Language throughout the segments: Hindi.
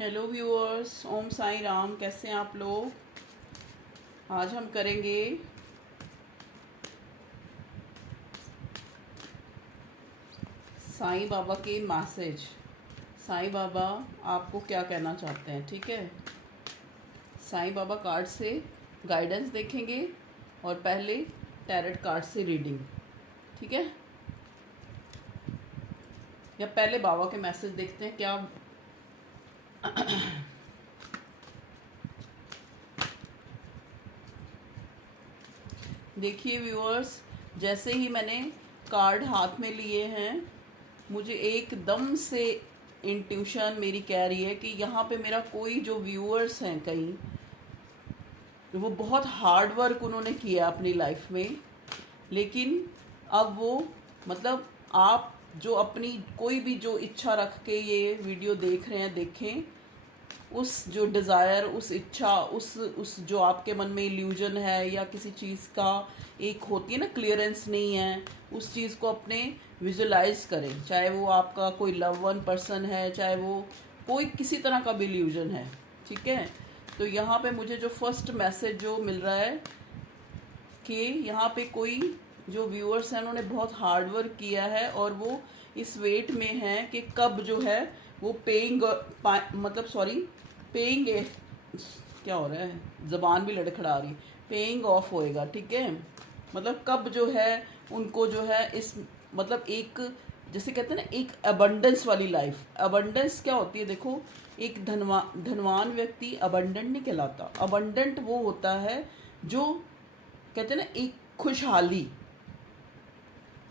हेलो व्यूअर्स, ओम साई राम। कैसे हैं आप लोग? आज हम करेंगे साईं बाबा के मैसेज। साईं बाबा आपको क्या कहना चाहते हैं, ठीक है। साईं बाबा कार्ड से गाइडेंस देखेंगे और पहले टैरेट कार्ड से रीडिंग, ठीक है। या पहले बाबा के मैसेज देखते हैं क्या। देखिए व्यूअर्स, जैसे ही मैंने कार्ड हाथ में लिए हैं, मुझे एकदम से इंट्यूशन मेरी कह रही है कि यहाँ पे मेरा कोई जो व्यूअर्स हैं कहीं, वो बहुत हार्ड वर्क उन्होंने किया अपनी लाइफ में, लेकिन अब वो मतलब आप जो अपनी कोई भी जो इच्छा रख के ये वीडियो देख रहे हैं, देखें उस जो डिज़ायर, उस इच्छा, उस जो आपके मन में इल्यूजन है या किसी चीज़ का एक होती है ना क्लियरेंस नहीं है, उस चीज़ को अपने विजुलाइज करें। चाहे वो आपका कोई लव वन पर्सन है, चाहे वो कोई किसी तरह का भी इल्यूजन है, ठीक है। तो यहाँ पे मुझे जो फर्स्ट मैसेज जो मिल रहा है कि यहाँ पे कोई जो व्यूअर्स हैं उन्होंने बहुत हार्ड वर्क किया है और वो इस वेट में हैं कि कब जो है वो पेइंग, मतलब सॉरी, पेइंग, क्या हो रहा है, ज़बान भी लड़खड़ा रही, पेइंग ऑफ होएगा, ठीक है। मतलब कब जो है उनको जो है इस मतलब एक, जैसे कहते हैं ना, एक अबंडेंस वाली लाइफ। अबंडेंस क्या होती है, देखो, एक धनवान व्यक्ति अबंडेंट नहीं कहलाता। अबंडेंट वो होता है जो कहते हैं ना एक खुशहाली।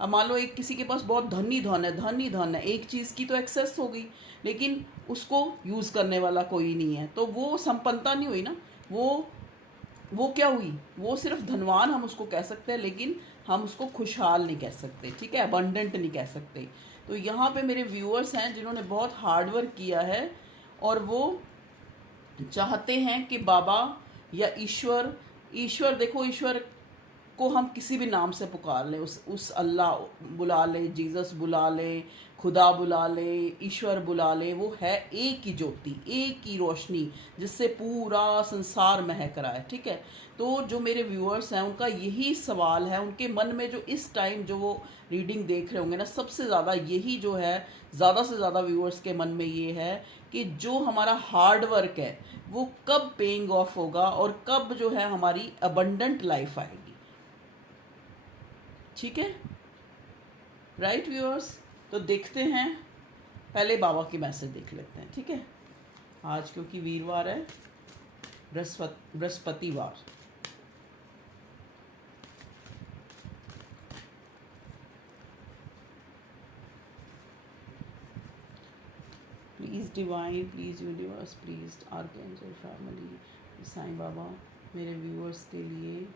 अब मान लो एक किसी के पास बहुत धन ही धन है, धन ही धन है, एक चीज़ की तो एक्सेस हो गई, लेकिन उसको यूज़ करने वाला कोई नहीं है, तो वो संपन्नता नहीं हुई ना। वो क्या हुई, वो सिर्फ धनवान हम उसको कह सकते हैं, लेकिन हम उसको खुशहाल नहीं कह सकते, ठीक है, अबंडेंट नहीं कह सकते। तो यहाँ पे मेरे व्यूअर्स हैं जिन्होंने बहुत हार्ड वर्क किया है और वो चाहते हैं कि बाबा या ईश्वर, ईश्वर देखो, ईश्वर को हम किसी भी नाम से पुकार लें, उस अल्लाह बुला ले, जीसस बुला ले, खुदा बुला ले, ईश्वर बुला ले, वो है एक ही ज्योति, एक ही रोशनी जिससे पूरा संसार महक रहा है, ठीक है। तो जो मेरे व्यूअर्स हैं उनका यही सवाल है, उनके मन में जो इस टाइम जो वो रीडिंग देख रहे होंगे ना, सबसे ज़्यादा यही जो है, ज़्यादा से ज़्यादा व्यूअर्स के मन में ये है कि जो हमारा हार्ड वर्क है वो कब पेइंग ऑफ होगा और कब जो है हमारी अबंडेंट लाइफ आएगी, ठीक है। राइट व्यूअर्स, तो देखते हैं, पहले बाबा की मैसेज देख लेते हैं, ठीक है। आज क्योंकि वीरवार है, बृहस्पतिवार। Please divine, please universe, please archangel family, Sai Baba मेरे व्यूअर्स के लिए,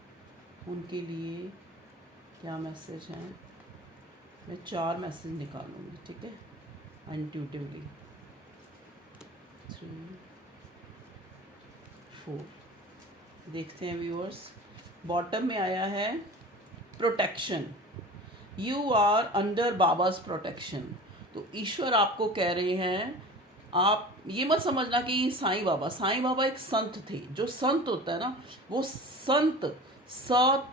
उनके लिए क्या मैसेज हैं। मैं 4 मैसेज निकालूंगी, ठीक है, इंट्यूटिवली। 3, 4, देखते हैं व्यूअर्स। बॉटम में आया है protection, you are under Baba's protection. तो ईश्वर आपको कह रहे हैं, आप ये मत समझना कि साईं बाबा एक संत थे। जो संत होता है ना, वो संत सत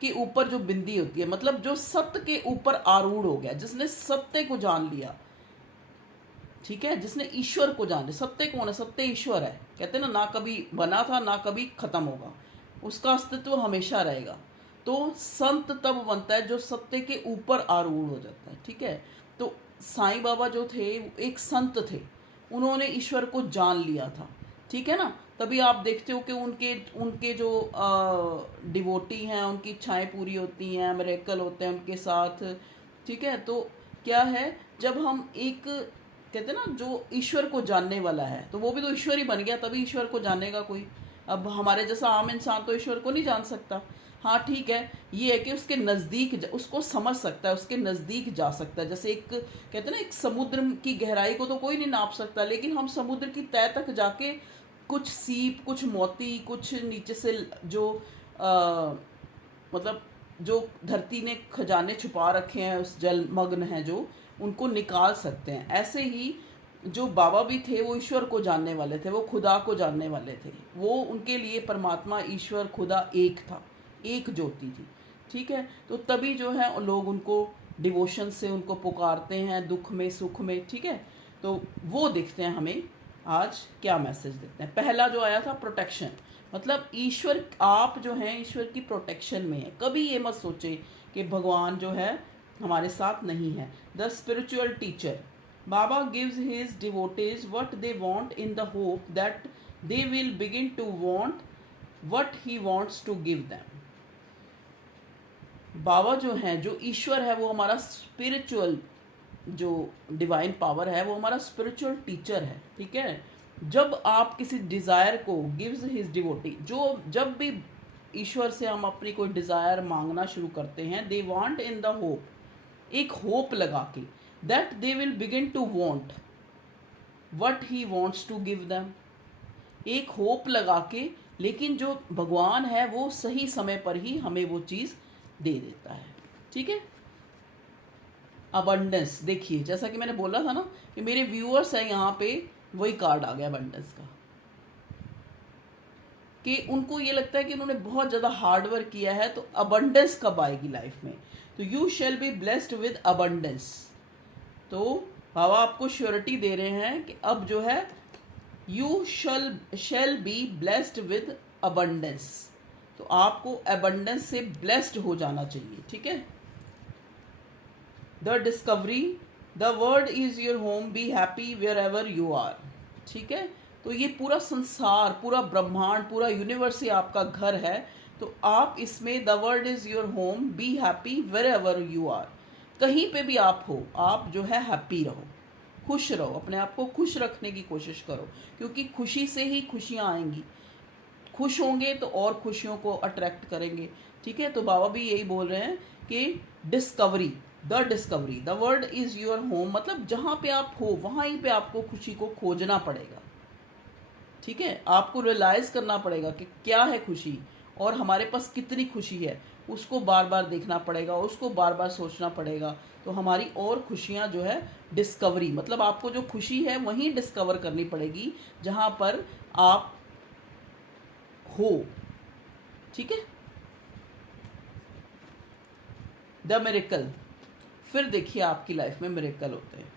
के ऊपर जो बिंदी होती है, मतलब जो सत्य के ऊपर आरूढ़ हो गया, जिसने सत्य को जान लिया, ठीक है, जिसने ईश्वर को जान लिया। सत्य कौन है? सत्य ईश्वर है, कहते हैं ना कभी बना था ना कभी खत्म होगा, उसका अस्तित्व हमेशा रहेगा। तो संत तब बनता है जो सत्य के ऊपर आरूढ़ हो जाता है, ठीक है। तो साईं बाबा जो थे एक संत थे, उन्होंने ईश्वर को जान लिया था, ठीक है ना। तभी आप देखते हो कि उनके उनके जो डिवोटी हैं, उनकी इच्छाएं पूरी होती हैं, मिरेकल होते हैं उनके साथ, ठीक है। तो क्या है, जब हम एक कहते हैं ना जो ईश्वर को जानने वाला है, तो वो भी तो ईश्वर ही बन गया, तभी ईश्वर को जानेगा कोई। अब हमारे जैसा आम इंसान तो ईश्वर को नहीं जान सकता। हाँ ठीक है, ये है कि उसके नज़दीक उसको समझ सकता है, उसके नज़दीक जा सकता है। जैसे एक कहते हैं ना, एक समुद्र की गहराई को तो कोई नहीं नाप सकता, लेकिन हम समुद्र की तह तक जाके कुछ सीप, कुछ मोती, कुछ नीचे से जो मतलब जो धरती ने खजाने छुपा रखे हैं, उस जलमग्न हैं जो, उनको निकाल सकते हैं। ऐसे ही जो बाबा भी थे वो ईश्वर को जानने वाले थे, वो खुदा को जानने वाले थे। वो उनके लिए परमात्मा, ईश्वर, खुदा एक था, एक ज्योति थी। ठीक है, तो तभी जो है लोग उनको डिवोशन से उनको पुकारते हैं, दुख में सुख में। ठीक है, तो वो देखते हैं हमें आज क्या मैसेज देते हैं। पहला जो आया था प्रोटेक्शन, मतलब ईश्वर, आप जो हैं ईश्वर की प्रोटेक्शन में है। कभी ये मत सोचे कि भगवान जो है हमारे साथ नहीं है। The spiritual teacher, Baba gives his devotees what they want in the hope that they will begin to want what he wants to give them. बाबा जो हैं, जो ईश्वर है, वो हमारा स्पिरिचुअल, जो डिवाइन पावर है, वो हमारा स्पिरिचुअल टीचर है। ठीक है, जब आप किसी डिज़ायर को, गिव्स हिज डिवोटी, जो जब भी ईश्वर से हम अपनी कोई डिज़ायर मांगना शुरू करते हैं, they want in the hope, एक होप लगा के, that they will begin to want what he wants to give them, एक होप लगा के। लेकिन जो भगवान है वो सही समय पर ही हमें वो चीज़ दे देता है। ठीक है, अबंडेंस, देखिए जैसा कि मैंने बोला था ना कि मेरे व्यूअर्स हैं यहाँ पे, वही कार्ड आ गया अबंडेंस का, कि उनको ये लगता है कि उन्होंने बहुत ज़्यादा हार्ड वर्क किया है, तो अबंडेंस कब आएगी लाइफ में। तो you shall be blessed with abundance. तो बाबा आपको श्योरिटी दे रहे हैं कि अब जो है you shall be blessed with abundance, तो आपको अबंडेंस से ब्लेस्ड हो जाना चाहिए। ठीक है, the discovery, the world is your home, be happy wherever you are. ठीक है, तो ये पूरा संसार, पूरा ब्रह्मांड, पूरा यूनिवर्स ही आपका घर है। तो आप इसमें, the world is your home, be happy wherever you are, कहीं पे भी आप हो, आप जो है हैप्पी रहो, खुश रहो, अपने आप को खुश रखने की कोशिश करो, क्योंकि खुशी से ही खुशियाँ आएंगी। खुश होंगे तो और खुशियों को अट्रैक्ट करेंगे। ठीक है, तो बाबा भी यही बोल रहे हैं कि discovery, the world is your home, मतलब जहाँ पे आप हो वहाँ ही पे आपको खुशी को खोजना पड़ेगा। ठीक है, आपको रियलाइज़ करना पड़ेगा कि क्या है खुशी और हमारे पास कितनी खुशी है, उसको बार बार देखना पड़ेगा, उसको बार बार सोचना पड़ेगा। तो हमारी और खुशियाँ जो है डिस्कवरी, मतलब आपको जो खुशी है वहीं डिस्कवर करनी पड़ेगी जहाँ पर आप हो। ठीक है, द मिरेकल, फिर देखिए आपकी लाइफ में मिरेकल होते हैं।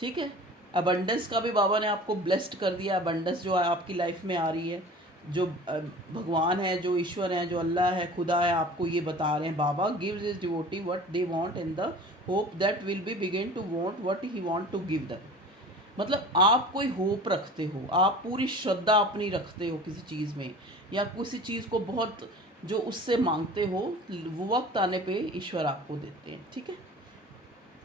ठीक है, अबंडेंस का भी बाबा ने आपको ब्लेस्ड कर दिया। अबंडेंस जो है आपकी लाइफ में आ रही है, जो भगवान है, जो ईश्वर है, जो अल्लाह है, खुदा है, आपको ये बता रहे हैं Baba, gives his devotee what they want in the hope that will be begin to want what he want to give them. मतलब आप कोई होप रखते हो, आप पूरी श्रद्धा अपनी रखते हो किसी चीज़ में, या किसी चीज़ को बहुत जो उससे मांगते हो, वो वक्त आने पे ईश्वर आपको देते हैं। ठीक है,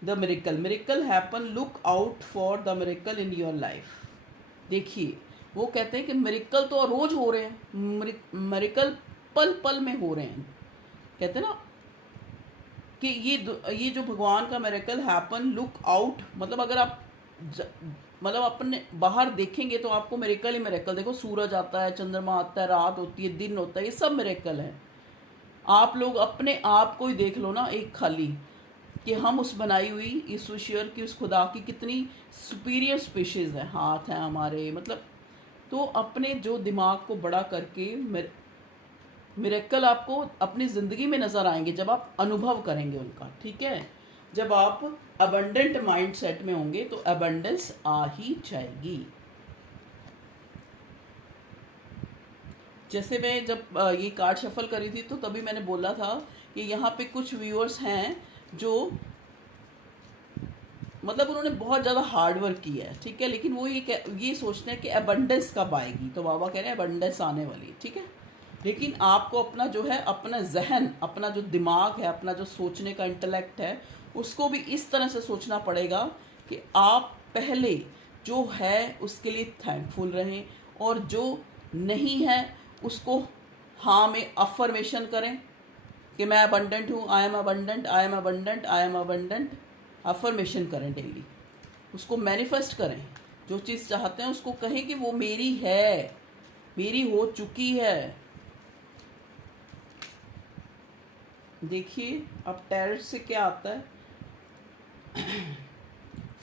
the miracle happen, look out for the miracle in your life. देखिए, वो कहते हैं कि मिरेकल तो रोज़ हो रहे हैं, मिरेकल पल पल में हो रहे हैं। कहते हैं ना कि ये जो भगवान का मिरेकल हैपन, लुक आउट, मतलब अगर आप मतलब अपने बाहर देखेंगे तो आपको मिरेकल ही मिरेकल, देखो सूरज आता है, चंद्रमा आता है, रात होती है, दिन होता है, ये सब मिरेकल है। आप लोग अपने आप को ही देख लो ना, एक खाली, कि हम उस बनाई हुई इस ईश्वर की, उस खुदा की कितनी सुपीरियर स्पीशीज़ है, हाथ हैं हमारे, मतलब। तो अपने जो दिमाग को बड़ा करके मिरेकल आपको अपनी ज़िंदगी में नज़र आएंगे जब आप अनुभव करेंगे उनका। ठीक है, जब आप अबंडेंट माइंड सेट में होंगे तो अबंडेंस आ ही जाएगी। जैसे मैं जब ये कार्ड शफल करी थी तो तभी मैंने बोला था कि यहाँ पे कुछ व्यूअर्स हैं जो मतलब उन्होंने बहुत ज़्यादा हार्ड वर्क किया है। ठीक है, लेकिन वो ये सोचते हैं कि अबंडेंस कब आएगी, तो बाबा कह रहे हैं अबंडेंस आने वाली है। ठीक है, लेकिन आपको अपना जो है, अपना जहन, अपना जो दिमाग है, अपना जो सोचने का इंटेलेक्ट है, उसको भी इस तरह से सोचना पड़ेगा कि आप पहले जो है उसके लिए थैंकफुल रहें, और जो नहीं है उसको हाँ में अफर्मेशन करें कि मैं अबंडेंट हूँ, I am abundant, I am abundant, I am abundant. Affirmation करें डेली, उसको मैनिफेस्ट करें, जो चीज़ चाहते हैं उसको कहें कि वो मेरी है, मेरी हो चुकी है। देखिए अब टैरेट से क्या आता है,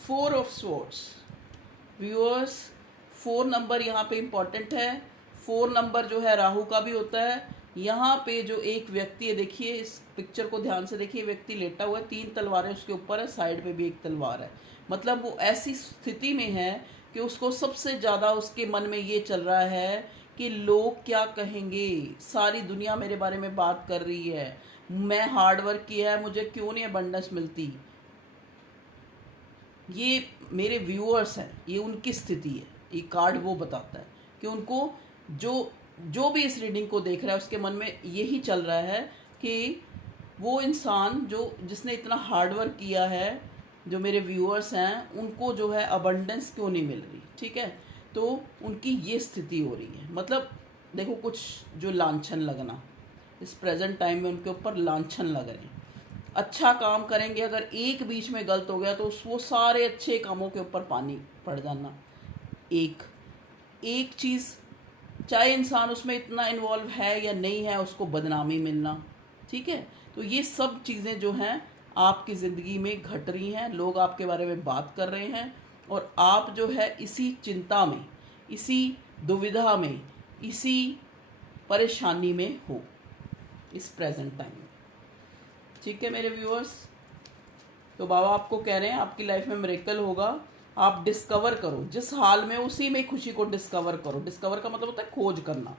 4 ऑफ स्वॉर्ड्स, व्यूअर्स 4 नंबर यहाँ पे इम्पॉर्टेंट है। 4 नंबर जो है राहु का भी होता है। यहाँ पे जो एक व्यक्ति है, देखिए इस पिक्चर को ध्यान से देखिए, व्यक्ति लेटा हुआ है, 3 तलवारें उसके ऊपर है, साइड पे भी एक तलवार है। मतलब वो ऐसी स्थिति में है कि उसको सबसे ज़्यादा उसके मन में ये चल रहा है कि लोग क्या कहेंगे, सारी दुनिया मेरे बारे में बात कर रही है, मैं हार्ड वर्क किया है, मुझे क्यों नहीं अबंडेंस मिलती। ये मेरे व्यूअर्स हैं, ये उनकी स्थिति है। ये कार्ड वो बताता है कि उनको जो जो भी इस रीडिंग को देख रहा है उसके मन में यही चल रहा है कि वो इंसान जो जिसने इतना हार्ड वर्क किया है, जो मेरे व्यूअर्स हैं, उनको जो है अबंडेंस क्यों नहीं मिल रही। ठीक है, तो उनकी ये स्थिति हो रही है। मतलब देखो, कुछ जो लांछन लगना, इस प्रेजेंट टाइम में उनके ऊपर लांछन लग रहे हैं। अच्छा काम करेंगे, अगर एक बीच में गलत हो गया तो वो सारे अच्छे कामों के ऊपर पानी पड़ जाना। एक एक चीज़, चाहे इंसान उसमें इतना इन्वॉल्व है या नहीं है, उसको बदनामी मिलना। ठीक है, तो ये सब चीज़ें जो हैं आपकी ज़िंदगी में घट रही हैं, लोग आपके बारे में बात कर रहे हैं, और आप जो है इसी चिंता में, इसी दुविधा में, इसी परेशानी में हो इस प्रेजेंट टाइम में। ठीक है मेरे व्यूअर्स, तो बाबा आपको कह रहे हैं आपकी लाइफ में मिरेकल होगा। आप डिस्कवर करो, जिस हाल में उसी में खुशी को डिस्कवर करो। डिस्कवर का मतलब होता है खोज करना।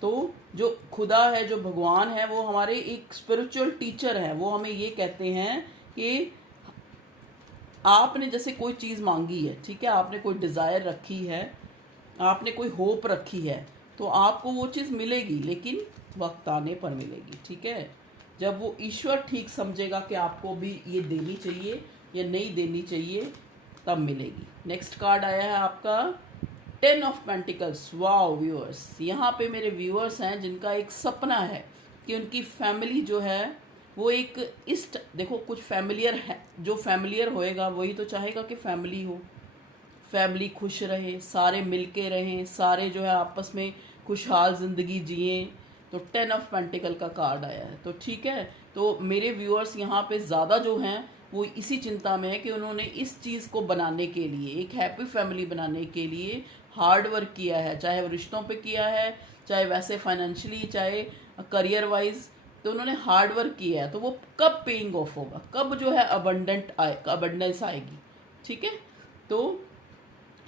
तो जो खुदा है, जो भगवान है, वो हमारे एक स्पिरिचुअल टीचर हैं। वो हमें ये कहते हैं कि आपने जैसे कोई चीज़ मांगी है, ठीक है, आपने कोई डिज़ायर रखी है, आपने कोई होप रखी है, तो आपको वो चीज़ मिलेगी, लेकिन वक्त आने पर मिलेगी। ठीक है, जब वो ईश्वर ठीक समझेगा कि आपको भी ये देनी चाहिए या नहीं देनी चाहिए, तब मिलेगी। नेक्स्ट कार्ड आया है आपका 10 ऑफ पेंटिकल्स। वाओ व्यूअर्स, यहाँ पे मेरे व्यूअर्स हैं जिनका एक सपना है कि उनकी फैमिली जो है वो एक इस्ट, देखो कुछ फैमिलियर है, जो फैमिलियर होएगा वही तो चाहेगा कि फैमिली हो, फैमिली खुश रहे, सारे मिलके रहें, सारे जो है आपस में खुशहाल ज़िंदगी जिएं। तो 10 ऑफ पेंटिकल का कार्ड आया है। तो ठीक है, तो मेरे व्यूअर्स यहाँ पे ज़्यादा जो हैं वो इसी चिंता में है कि उन्होंने इस चीज़ को बनाने के लिए, एक हैप्पी फैमिली बनाने के लिए हार्ड वर्क किया है, चाहे वो रिश्तों पे किया है, चाहे वैसे फाइनेंशियली, चाहे करियर वाइज, तो उन्होंने हार्ड वर्क किया है। तो वो कब पेइंग ऑफ होगा, कब जो है अबंडेंस आएगी। ठीक है, तो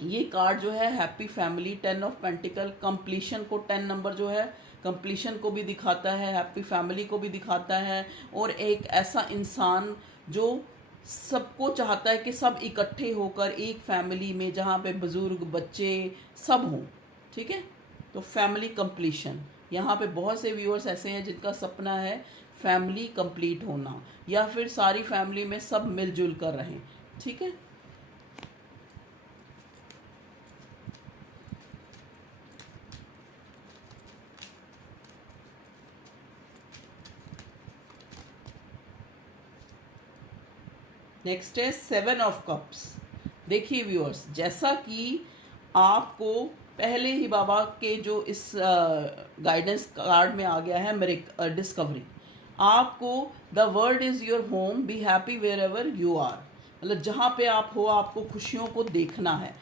ये कार्ड जो है happy family, 10 of pentacle, completion को 10 नंबर जो है कंप्लीशन को भी दिखाता है, हैप्पी फैमिली को भी दिखाता है, और एक ऐसा इंसान जो सबको चाहता है कि सब इकट्ठे होकर एक फैमिली में, जहाँ पे बुज़ुर्ग बच्चे सब हों। ठीक है, तो फैमिली कंप्लीशन, यहाँ पे बहुत से व्यूअर्स ऐसे हैं जिनका सपना है फैमिली कंप्लीट होना, या फिर सारी फैमिली में सब मिलजुल कर रहें। ठीक है, नेक्स्ट है 7 ऑफ कप्स। देखिए व्यूअर्स, जैसा कि आपको पहले ही बाबा के जो इस गाइडेंस कार्ड में आ गया है मेरे डिस्कवरी, आपको the world is your home, be happy wherever you are. मतलब जहाँ पे आप हो, आपको खुशियों को देखना है।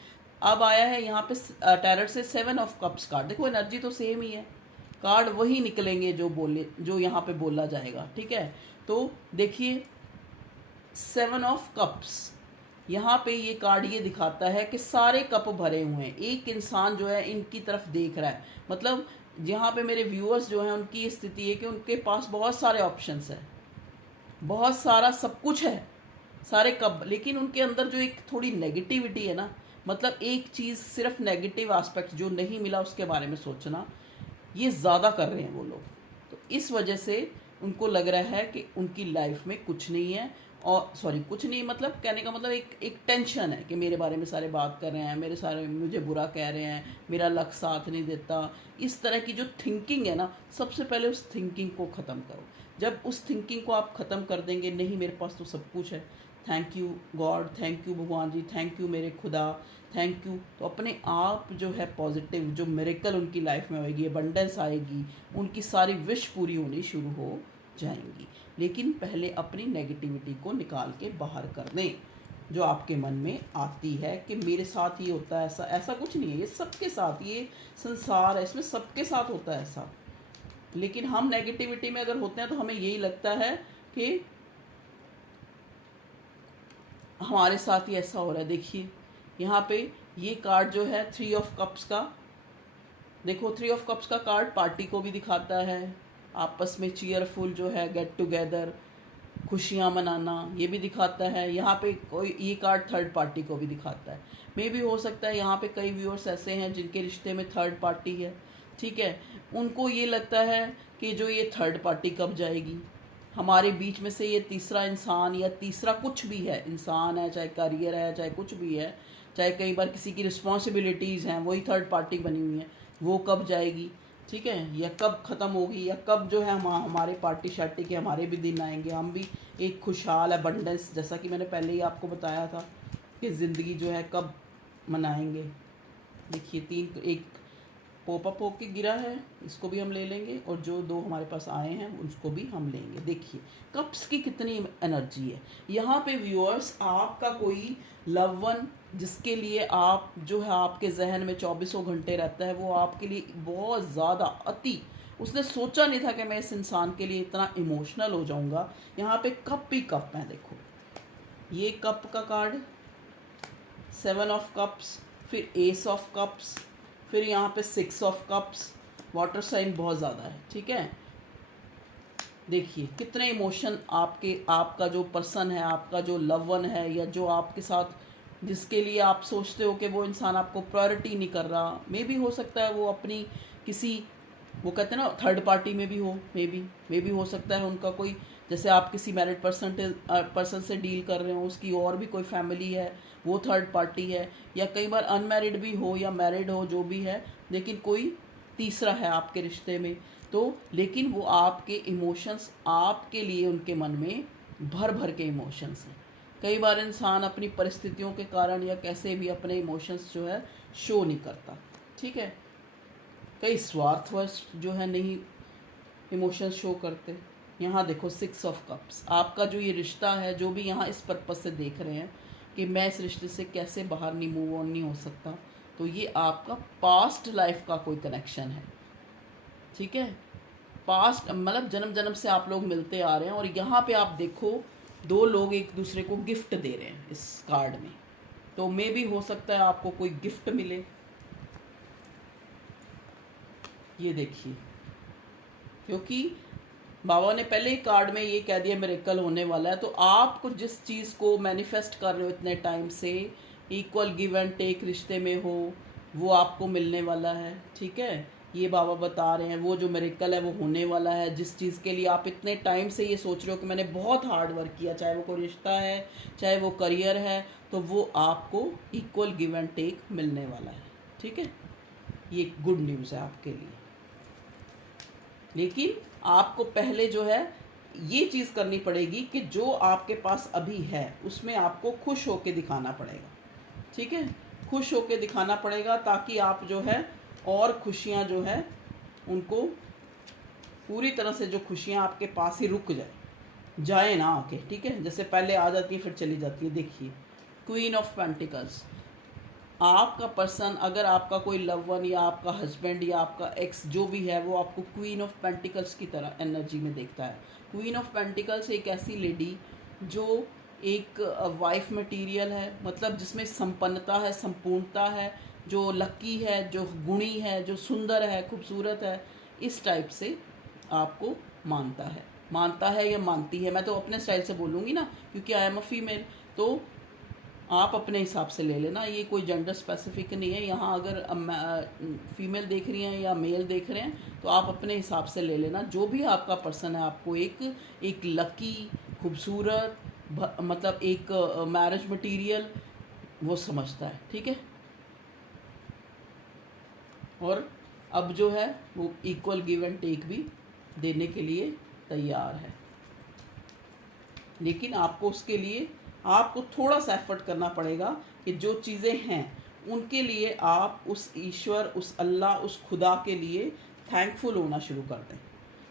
अब आया है यहाँ पे टैरट से 7 ऑफ कप्स कार्ड। देखो एनर्जी तो सेम ही है, कार्ड वही निकलेंगे जो यहाँ पे बोला जाएगा। ठीक है, तो देखिए 7 ऑफ कप्स, यहाँ पे ये कार्ड ये दिखाता है कि सारे कप भरे हुए हैं, एक इंसान जो है इनकी तरफ देख रहा है। मतलब यहाँ पे मेरे व्यूअर्स जो हैं उनकी स्थिति है कि उनके पास बहुत सारे ऑप्शंस हैं, बहुत सारा सब कुछ है, सारे कप, लेकिन उनके अंदर जो एक थोड़ी नेगेटिविटी है ना, मतलब एक चीज़ सिर्फ नेगेटिव एस्पेक्ट, जो नहीं मिला उसके बारे में सोचना, ये ज़्यादा कर रहे हैं वो लोग। तो इस वजह से उनको लग रहा है कि उनकी लाइफ में कुछ नहीं है, और सॉरी कुछ नहीं, मतलब कहने का मतलब एक टेंशन है कि मेरे बारे में सारे बात कर रहे हैं, मेरे सारे मुझे बुरा कह रहे हैं, मेरा लक साथ नहीं देता। इस तरह की जो थिंकिंग है ना, सबसे पहले उस थिंकिंग को ख़त्म करो। जब उस थिंकिंग को आप ख़त्म कर देंगे, नहीं मेरे पास तो सब कुछ है, thank you God, thank you भगवान जी, थैंक यू मेरे खुदा, थैंक यू, तो अपने आप जो है पॉजिटिव जो मिरेकल उनकी लाइफ में होएगी, अबंडेंस आएगी, उनकी सारी विश पूरी होनी शुरू हो जाएंगी। लेकिन पहले अपनी नेगेटिविटी को निकाल के बाहर कर दें। जो आपके मन में आती है कि मेरे साथ ये होता है, ऐसा ऐसा कुछ नहीं है, ये सबके साथ, ये संसार है, इसमें सबके साथ होता है ऐसा। लेकिन हम नेगेटिविटी में अगर होते हैं तो हमें यही लगता है कि हमारे साथ ही ऐसा हो रहा है। देखिए यहाँ पे ये कार्ड जो है 3 ऑफ कप्स का, देखो 3 ऑफ कप्स का कार्ड पार्टी को भी दिखाता है, आपस में चीयरफुल जो है गेट टुगेदर, खुशियाँ मनाना, ये भी दिखाता है। यहाँ पे कोई ये कार्ड थर्ड पार्टी को भी दिखाता है। मे भी हो सकता है यहाँ पे कई व्यूअर्स ऐसे हैं जिनके रिश्ते में थर्ड पार्टी है, ठीक है, उनको ये लगता है कि जो ये थर्ड पार्टी कब जाएगी, हमारे बीच में से ये तीसरा इंसान या तीसरा कुछ भी है, इंसान है चाहे करियर है चाहे कुछ भी है, चाहे कई बार किसी की रिस्पॉन्सिबिलिटीज़ हैं, वही थर्ड पार्टी बनी हुई है, वो कब जाएगी, ठीक है, या कब ख़त्म होगी, या कब जो है हमारे पार्टी शार्टी के हमारे भी दिन आएंगे, हम भी एक खुशहाल अबंडेंस, जैसा कि मैंने पहले ही आपको बताया था कि ज़िंदगी जो है कब मनाएंगे। देखिए तीन, एक पॉपअप होके गिरा है, इसको भी हम ले लेंगे, और जो दो हमारे पास आए हैं उसको भी हम लेंगे। देखिए कप्स की कितनी एनर्जी है यहाँ पे व्यूअर्स। आपका कोई लव वन जिसके लिए आप जो है आपके जहन में 24 घंटे रहता है, वो आपके लिए बहुत ज़्यादा अति, उसने सोचा नहीं था कि मैं इस इंसान के लिए इतना इमोशनल हो जाऊंगा। यहाँ पे कप ही कप है, देखो ये कप का कार्ड, 7 ऑफ कप्स, फिर एस ऑफ कप्स, फिर यहाँ पे 6 ऑफ कप्स, वाटर साइन बहुत ज़्यादा है, ठीक है। देखिए कितने इमोशन आपके, आपका जो पर्सन है, आपका जो लव वन है, या जो आपके साथ जिसके लिए आप सोचते हो कि वो इंसान आपको प्रायोरिटी नहीं कर रहा, मे भी हो सकता है वो अपनी किसी, वो कहते हैं ना थर्ड पार्टी में भी हो, मे भी हो सकता है उनका कोई, जैसे आप किसी मैरिड पर्सन से डील कर रहे हो, उसकी और भी कोई फैमिली है, वो थर्ड पार्टी है, या कई बार अनमैरिड भी हो या मैरिड हो, जो भी है, लेकिन कोई तीसरा है आपके रिश्ते में। तो लेकिन वो आपके इमोशंस आपके लिए उनके मन में भर भर के इमोशंस हैं। कई बार इंसान अपनी परिस्थितियों के कारण या कैसे भी अपने इमोशंस जो है शो नहीं करता, ठीक है। कई स्वार्थवश जो है नहीं इमोशंस शो करते। यहाँ देखो 6 ऑफ कप्स, आपका जो ये रिश्ता है, जो भी यहाँ इस पर्पज से देख रहे हैं कि मैं इस रिश्ते से कैसे बाहर नहीं, मूव ऑन नहीं हो सकता, तो ये आपका पास्ट लाइफ का कोई कनेक्शन है, ठीक है। पास्ट मतलब जन्म जन्म से आप लोग मिलते आ रहे हैं, और यहाँ पे आप देखो 2 लोग एक दूसरे को गिफ्ट दे रहे हैं इस कार्ड में, तो मे भी हो सकता है आपको कोई गिफ्ट मिले। ये देखिए, क्योंकि बाबा ने पहले ही कार्ड में ये कह दिया मिरेकल होने वाला है, तो आप जिस चीज़ को मैनिफेस्ट कर रहे हो इतने टाइम से, इक्वल गिव एंड टेक रिश्ते में हो, वो आपको मिलने वाला है, ठीक है। ये बाबा बता रहे हैं वो जो मिरेकल है वो होने वाला है। जिस चीज़ के लिए आप इतने टाइम से ये सोच रहे हो कि मैंने बहुत हार्ड वर्क किया, चाहे वो कोई रिश्ता है चाहे वो करियर है, तो वो आपको इक्वल गिव एंड टेक मिलने वाला है, ठीक है। ये गुड न्यूज़ है आपके लिए। लेकिन आपको पहले जो है ये चीज़ करनी पड़ेगी कि जो आपके पास अभी है उसमें आपको खुश होके दिखाना पड़ेगा, ठीक है। खुश होके दिखाना पड़ेगा ताकि आप जो है और खुशियाँ जो है उनको पूरी तरह से, जो खुशियाँ आपके पास ही रुक जाए ना आके, ठीक है। जैसे पहले आ जाती है फिर चली जाती है। देखिए क्वीन ऑफ पेंटिकल्स, आपका पर्सन, अगर आपका कोई लव वन या आपका हस्बैंड या आपका एक्स जो भी है, वो आपको क्वीन ऑफ पेंटिकल्स की तरह एनर्जी में देखता है। क्वीन ऑफ पेंटिकल्स एक ऐसी लेडी जो एक वाइफ मटेरियल है, मतलब जिसमें संपन्नता है, संपूर्णता है, जो लकी है, जो गुणी है, जो सुंदर है, खूबसूरत है, इस टाइप से आपको मानता है या मानती है। मैं तो अपने स्टाइल से बोलूँगी ना, क्योंकि आई एम अ फीमेल, तो आप अपने हिसाब से ले लेना, ये कोई जेंडर स्पेसिफिक नहीं है। यहाँ अगर फीमेल देख रही हैं या मेल देख रहे हैं तो आप अपने हिसाब से ले लेना। जो भी आपका पर्सन है आपको एक लकी, खूबसूरत, मतलब एक मैरिज मटेरियल वो समझता है, ठीक है। और अब जो है वो इक्वल गिव एंड टेक भी देने के लिए तैयार है। लेकिन आपको उसके लिए आपको थोड़ा सा एफर्ट करना पड़ेगा कि जो चीज़ें हैं उनके लिए आप उस ईश्वर, उस अल्लाह, उस खुदा के लिए थैंकफुल होना शुरू कर दें।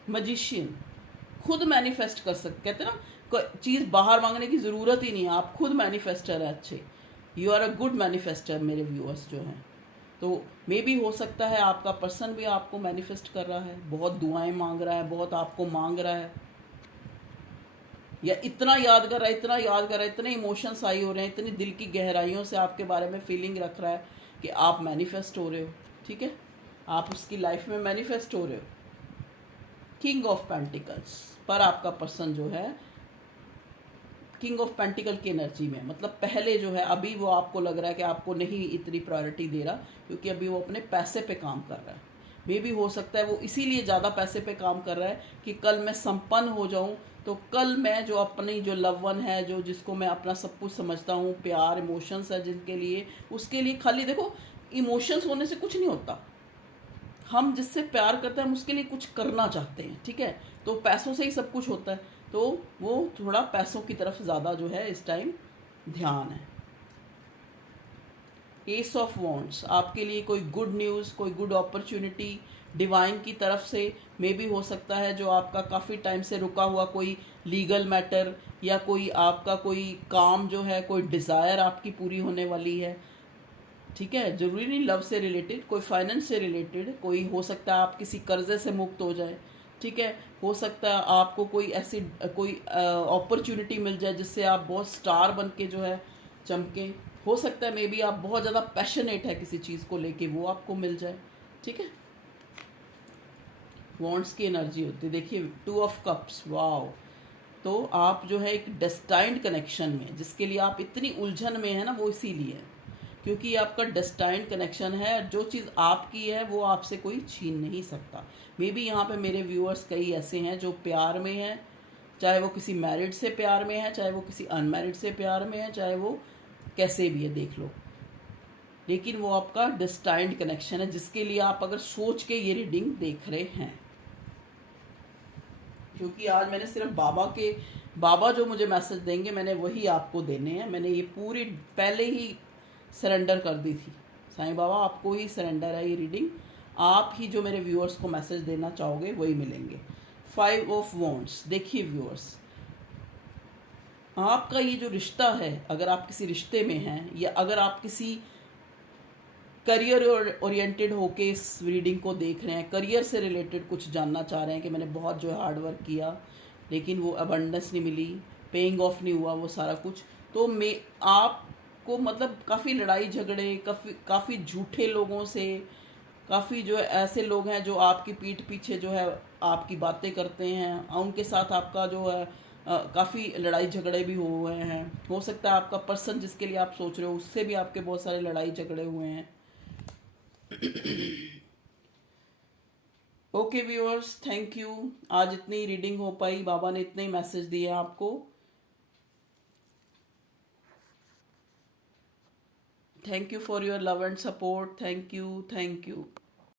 मजिशियन खुद मैनिफेस्ट कर सकते, कहते हैं ना, चीज़ बाहर मांगने की ज़रूरत ही नहीं है, आप खुद मैनिफेस्टर है अच्छे। You are a good manifester मेरे व्यूअर्स जो हैं। तो मे भी हो सकता है आपका पर्सन भी आपको मैनिफेस्ट कर रहा है, बहुत दुआएं मांग रहा है, बहुत आपको मांग रहा है, या इतना याद कर रहा है, इतना याद कर रहा है, इतने इमोशंस आई हो रहे हैं, इतनी दिल की गहराइयों से आपके बारे में फीलिंग रख रहा है कि आप मैनिफेस्ट हो रहे हो। ठीक है, आप उसकी लाइफ में मैनिफेस्ट हो रहे हो। किंग ऑफ पेंटिकल्स पर आपका पर्सन जो है किंग ऑफ पेंटिकल की एनर्जी में, मतलब पहले जो है अभी वो आपको लग रहा है कि आपको नहीं इतनी प्रायोरिटी दे रहा, क्योंकि अभी वो अपने पैसे पे काम कर रहा है। मे भी हो सकता है वो इसीलिए ज़्यादा पैसे पे काम कर रहा है कि कल मैं संपन्न हो जाऊं, तो कल मैं जो अपनी जो लव वन है, जो जिसको मैं अपना सब कुछ समझता हूँ, प्यार इमोशंस है जिनके लिए, उसके लिए खाली देखो, इमोशंस होने से कुछ नहीं होता। हम जिससे प्यार करते हैं हम उसके लिए कुछ करना चाहते हैं। ठीक है, तो पैसों से ही सब कुछ होता है, तो वो थोड़ा पैसों की तरफ ज़्यादा जो है इस टाइम ध्यान है। एस ऑफ वॉन्ड्स आपके लिए कोई गुड न्यूज़, कोई गुड अपॉर्चुनिटी डिवाइन की तरफ से मे भी हो सकता है, जो आपका काफ़ी टाइम से रुका हुआ कोई लीगल मैटर या कोई आपका कोई काम जो है, कोई डिज़ायर आपकी पूरी होने वाली है। ठीक है, जरूरी नहीं लव से रिलेटेड, कोई फाइनेंस से रिलेटेड, कोई हो सकता है आप किसी कर्जे से मुक्त हो जाए। ठीक है, हो सकता है आपको कोई ऐसी कोई अपॉर्चुनिटी मिल जाए जिससे आप बहुत स्टार बन के जो है चमके। हो सकता है मे बी आप बहुत ज़्यादा पैशनेट है किसी चीज़ को लेके, वो आपको मिल जाए। ठीक है, वॉन्ट्स की एनर्जी होती है, देखिए 2 ऑफ कप्स, वाओ। तो आप जो है एक डेस्टाइंड कनेक्शन में, जिसके लिए आप इतनी उलझन में है ना, वो इसीलिए है क्योंकि ये आपका डेस्टाइंड कनेक्शन है। जो चीज़ आपकी है वो आपसे कोई छीन नहीं सकता। मे बी यहाँ पे मेरे व्यूअर्स कई ऐसे हैं जो प्यार में हैं, चाहे वो किसी मैरिड से प्यार में है, चाहे वो किसी अनमैरिड से प्यार में है, चाहे वो कैसे भी है देख लो, लेकिन वो आपका डेस्टाइंड कनेक्शन है जिसके लिए आप अगर सोच के ये रीडिंग देख रहे हैं। क्योंकि आज मैंने सिर्फ बाबा जो मुझे मैसेज देंगे मैंने वही आपको देने हैं। मैंने ये पूरी पहले ही सरेंडर कर दी थी, साईं बाबा आपको ही सरेंडर है ये रीडिंग, आप ही जो मेरे व्यूअर्स को मैसेज देना चाहोगे वही मिलेंगे। 5 ऑफ वॉन्ड्स, देखिए व्यूअर्स, आपका ये जो रिश्ता है, अगर आप किसी रिश्ते में हैं या अगर आप किसी करियर ओरिएंटेड होके इस रीडिंग को देख रहे हैं, करियर से रिलेटेड कुछ जानना चाह रहे हैं कि मैंने बहुत जो है हार्ड वर्क किया लेकिन वो अबंडेंस नहीं मिली, पेइंग ऑफ नहीं हुआ वो सारा कुछ, तो मैं आपको मतलब काफ़ी लड़ाई झगड़े, काफ़ी झूठे लोगों से, काफ़ी जो है ऐसे लोग हैं जो आपकी पीठ पीछे जो है आपकी बातें करते हैं, उनके साथ आपका जो है काफ़ी लड़ाई झगड़े भी हुए हैं। हो सकता है आपका पर्सन जिसके लिए आप सोच रहे हो उससे भी आपके बहुत सारे लड़ाई झगड़े हुए हैं। Okay viewers, thank you. आज इतनी रीडिंग हो पाई, बाबा ने इतने ही मैसेज दिए आपको। Thank you for your love and support, thank you, thank you.